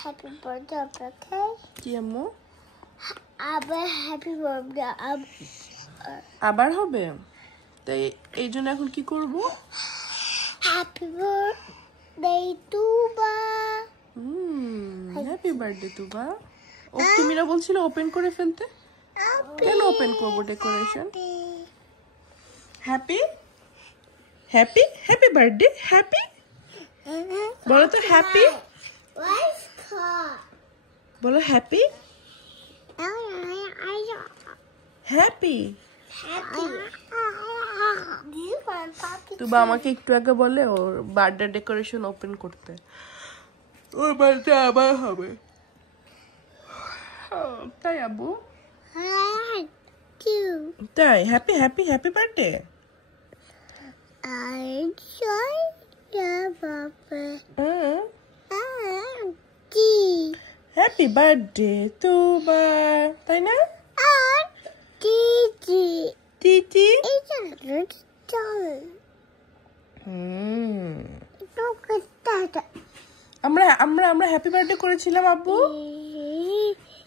happy birthday, okay? কি আম্মু? আবার happy birthday. আবার হবে? তাই এই জন্য এখন কি করব? Happy birthday তুবা। হ্যাপি বার্থডে তুবা। ও তুমি না বলছিলে ওপেন করে ফেলতে? কেন ওপেন করব decoration? Happy happy happy birthday happy বলো তো হ্যাপি বলো হ্যাপি হ্যাপি তুবা আমাকে একটু আগে বলে ওর বার্থডে ডেকোরেশন ওপেন করতে, ওর বার্থডে আবার হবে তাই আব্বু তাই happy happy happy birthday happy birthday Tuba তাই না টিটি আমরা আমরা আমরা হ্যাপি বার্থডে করেছিলাম আব্বু,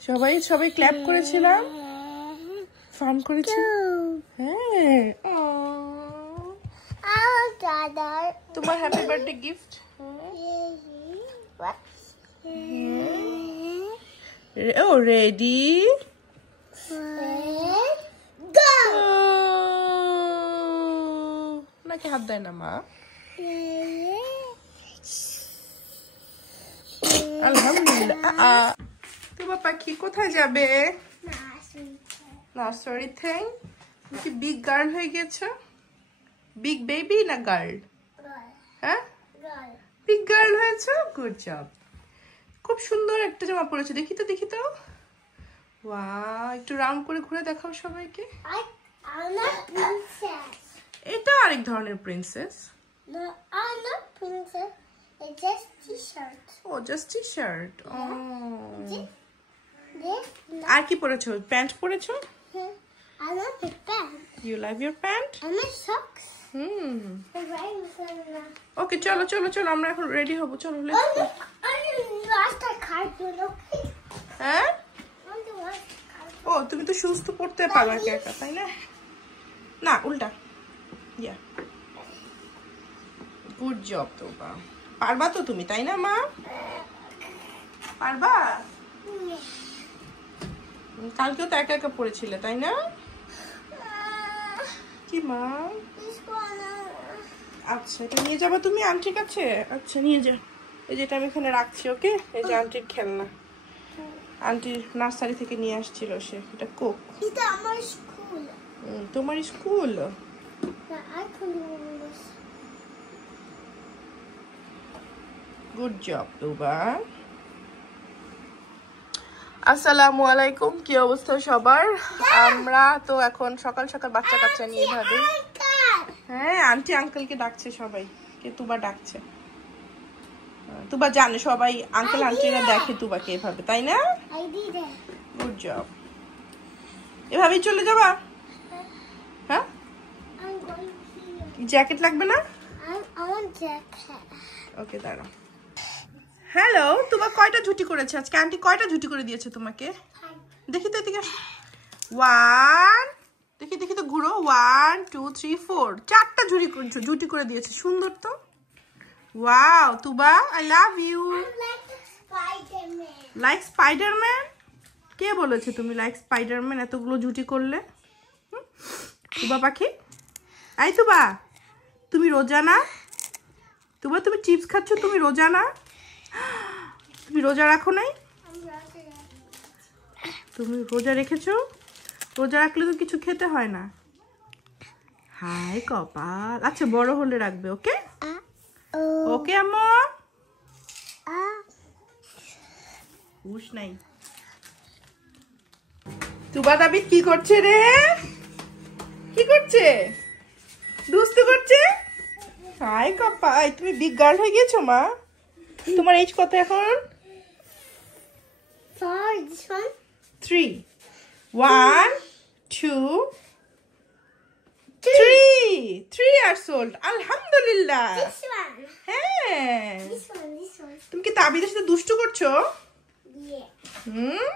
সবাই সবাই ক্ল্যাপ করেছিলাম, ফান করেছি। হ্যাঁ তোমার হ্যাপি বার্থডে গিফট। ও রেডি নাকি হাত দেয় না মা? আলহামদুলিল্লাহ। তোমার পাখি কোথায় যাবে? নার্সারি থ্যাং। তুমি কি বিগ গার্ল হয়ে গেছো? বিগ বেবি না গার্ল? হ্যাঁ বিগ গার্ল হয়েছো, গুড জব। খুব সুন্দর একটা জামা পরেছো, দেখি তো দেখি তো। ওয়াও, একটু রাউন্ড করে ঘুরে দেখাও সবাইকে। এটা আরেক ধরনের প্রিন্সেস। ও জাস্ট টি শার্ট। আর কি পরেছো? প্যান্ট পরেছো? You love your pant? Okay চলো চলো চলো আমরা এখন রেডি হবো, চলো হ্যাঁ। ও তুমি তো সুস্থ পড়তে পারো একা একা তাই না? না উল্টা। ইয়া গুড জব তো। পারবা তো তুমি তাই না মা? পারবা? কালকেও তো একা একা পড়েছিলে তাই না? কি মা? আচ্ছা এটা নিয়ে যাবা তুমি আন্টির কাছে? আচ্ছা নিয়ে যা। এই যেটা আমি এখানে রাখছি, ওকে? এই যে আন্টির খেলনা, আন্টি নার্সারি থেকে নিয়ে আসছিল সে। এটা কোক। এটা আমার স্কুল। তোমার স্কুল? গুড জব তুবা। আসসালামু আলাইকুম, কি অবস্থা সবার? আমরা তো এখন সকাল সকাল বাচ্চা কাচ্চা নিয়ে ভাবি। হ্যাঁ আন্টি আঙ্কেলকে ডাকছে সবাই, কে তুবা ডাকছে। তুবা জানে সবাই আঙ্কেল আন্টিরা দেখে তুবাকে এভাবে তাই না? Good job. এভাবেই চলে যাবা? হ্যাঁ জ্যাকেট লাগবে না? ওকে দাঁড়াও। হ্যালো তুবা কয়টা ঝুটি করেছে আজকে? আন্টি কয়টা ঝুটি করে দিয়েছে তোমাকে? দেখি তো এদিকে। 1 দেখি দেখি তো ঘুরো। 1 2 3 4 4টা ঝুটি করে দিয়েছে। সুন্দর তো। Wow Tuba I love you. Like Spiderman? কে বলেছে তুমি লাইক স্পাইডারম্যান এতগুলো ঝুটি করলে? তুবা পাখি, এই তুবা তুমি রোজা না? তুবা তুমি চিপস খাচ্ছ, তুমি রোজা না? তুমি রোজা রাখো নাই? তুমি রোজা রেখেছো? রোজা রাখলে তো কিছু খেতে হয় না। হাই কপাল। আচ্ছা বড় হলে রাখবে, ওকে? ওকে আম্মু। হুশ নাই। তুবা দাবি কি করছে রে? কি করছে? দুষ্টু করছে? হাই কপাল, তুমি বিগ গার্ল হয়ে গেছো মা। তোমার এজ কত এখন? 3 1 2 3 years old. আলহামদুলিল্লাহ। This one. হ্যাঁ, This one. তুমি কি তাবিদের সাথে দুষ্টু করছো? Yeah.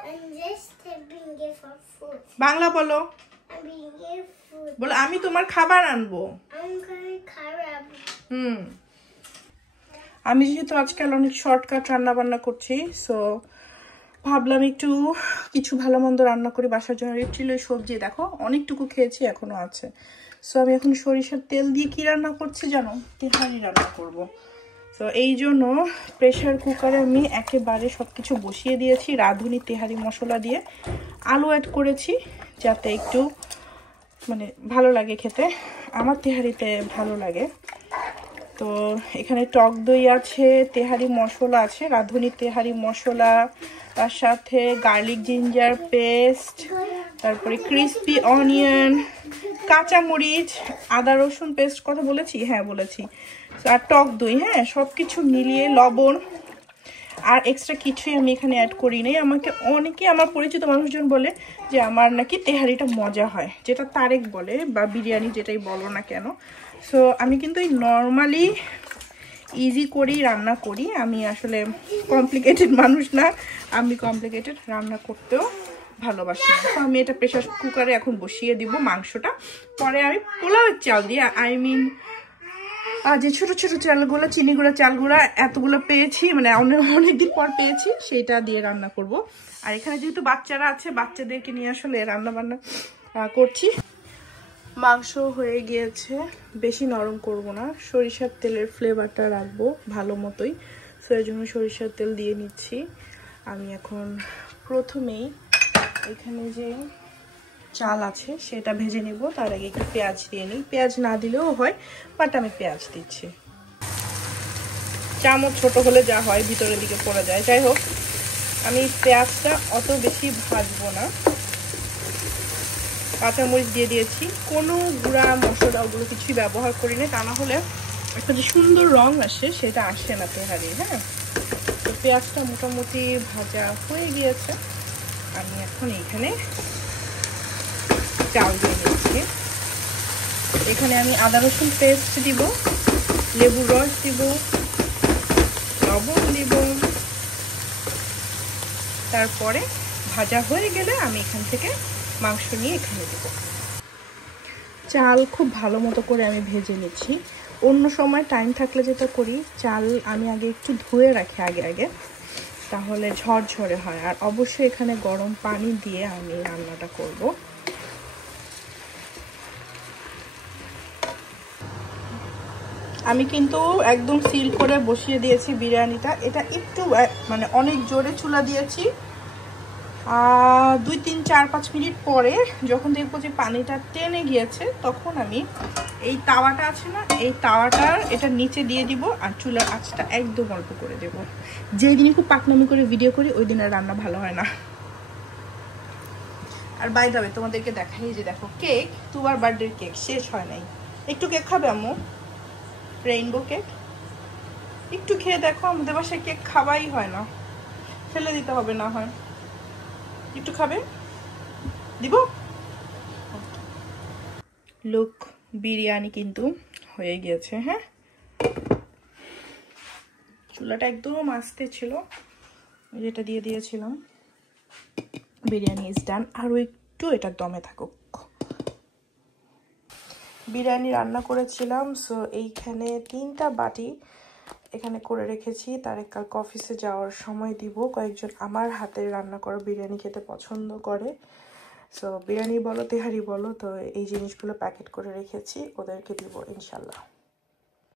I'm just bringing it for food. Bangla বলো। I'm bringing food. বলো আমি তোমার খাবার আনবো। I'm going carab. আমি যেহেতু আজকাল অনেক শর্টকাট রান্না বান্না করছি, সো ভাবলাম একটু কিছু ভালো মন্দ রান্না করি বাসার জন্য। ছিল সবজি দেখো অনেকটুকু খেয়েছি, এখনো আছে। সো আমি এখন সরিষার তেল দিয়ে কি রান্না করছি জানো? তেহারি রান্না করব। তো এই জন্য প্রেসার কুকারে আমি একেবারে সবকিছু বসিয়ে দিয়েছি রাঁধুনি তেহারি মশলা দিয়ে। আলু অ্যাড করেছি যাতে একটু মানে ভালো লাগে খেতে, আমার তেহারিতে ভালো লাগে। তো এখানে টক দই আছে, তেহারি মশলা আছে, রাঁধুনি তেহারি মশলা, তার সাথে গার্লিক জিঞ্জার পেস্ট, তারপরে ক্রিসপি অনিয়ন, কাঁচামরিচ, আদা রসুন পেস্ট, কথা বলেছি? হ্যাঁ বলেছি। আর টক দই, হ্যাঁ, সব কিছু মিলিয়ে লবণ আর এক্সট্রা কিছুই আমি এখানে অ্যাড করি নাই। আমাকে অনেকে আমার পরিচিত মানুষজন বলে যে আমার নাকি তেহারিটা মজা হয়, যেটা তারেক বলে বা বিরিয়ানি যেটাই বলো না কেন। সো আমি কিন্তু এই নর্মালি ইজি করেই রান্না করি, আমি আসলে কমপ্লিকেটেড মানুষ না, আমি কমপ্লিকেটেড রান্না করতেও ভালোবাসি না। তো আমি এটা প্রেসার কুকারে এখন বসিয়ে দিব মাংসটা, পরে আমি পোলাওয়ের চাল দিয়ে যে ছোট ছোট চালগুলো, চিনিগুলো চালগুলো এতগুলো পেয়েছি, মানে অনেকদিন পর পেয়েছি, সেইটা দিয়ে রান্না করব। আর এখানে যেহেতু বাচ্চারা আছে, বাচ্চাদেরকে নিয়ে আসলে রান্না বান্না করছি। মাংস হয়ে গিয়েছে, বেশি নরম করব না, সরিষার তেলের ফ্লেভারটা রাখবো ভালো মতোই। সো এর জন্য সরিষার তেল দিয়ে নিচ্ছি। আমি এখন প্রথমেই এখানে যে চাল আছে সেটা ভেজে নেব, তার আগে একটু পেঁয়াজ দিয়ে নিই। পেঁয়াজ না দিলেও হয়, বাট আমি পেঁয়াজ দিচ্ছি। চামচ ছোট হলে যা হয় ভিতরের দিকে পড়ে যায়। যাই হোক, আমি পেঁয়াজটা অত বেশি ভাজবো না। কাঁচামরিচ দিয়ে দিয়েছি, কোনো গুঁড়া মশলা ওগুলো কিছুই ব্যবহার করি না, তা না হলে একটা যে সুন্দর রং আসে সেটা আসে না তেহারি। হ্যাঁ, তো পেঁয়াজটা মোটামুটি ভাজা হয়ে গিয়েছে। আমি এখন এইখানে চাল দিয়ে নিচ্ছি। এখানে আমি আদা রসুন পেস্ট দিব, লেবুর রস দিব, লবণ দিব। তারপরে ভাজা হয়ে গেলে আমি এখান থেকে মাংস নিয়ে এখানে দেব। চাল খুব ভালো মতো করে আমি ভেজে নিচ্ছি। অন্য সময় টাইম থাকলে যেটা করি, চাল আমি আগে একটু ধুয়ে রাখি আগে, তাহলে ঝরঝরে হয়। আর অবশ্যই এখানে গরম পানি দিয়ে আমি রান্নাটা করব। আমি কিন্তু একদম সিল করে বসিয়ে দিয়েছি বিরিয়ানিটা। এটা একটু মানে অনেক জোরে চুলা দিয়েছি। 2, 3, 4, 5 মিনিট পরে যখন দেখবো যে পানিটা টেনে গিয়েছে, তখন আমি এই তাওয়াটা আছে না, এই তাওয়াটার এটা নিচে দিয়ে দিব আর চুলার আঁচটা একদম অল্প করে দেব। যেই দিনই খুব পাকনামি করে ভিডিও করি ওই দিনের রান্না ভালো হয় না। আর বাই দ্য ওয়ে তোমাদেরকে দেখাই, যে দেখো কেক, তোমার বার্থডের কেক শেষ হয় নাই। একটু কেক খাবে আম্মু? রেইনবো কেক একটু খেয়ে দেখো, আমাদের বাসায় কেক খাওয়াই হয় না, ফেলে দিতে হবে না হয়। একটু খাবে? দিব? লুক, বিরিয়ানি কিন্তু হয়ে গিয়েছে। হ্যাঁ, চুলাটা একদম আস্তে ছিল, যেটা দিয়ে দিয়েছিলাম। Biryani is done. আরও একটু এটা দমে থাকুক। বিরিয়ানি রান্না করেছিলাম, সো এইখানে 3টা বাটি এখানে করে রেখেছি। তারেক কালকে অফিসে যাওয়ার সময় দিব। কয়েকজন আমার হাতের রান্না করা বিরিয়ানি খেতে পছন্দ করে, সো বিরিয়ানি বলো তেহারি বলো, তো এই জিনিসগুলো প্যাকেট করে রেখেছি, ওদেরকে দিব ইনশাল্লাহ।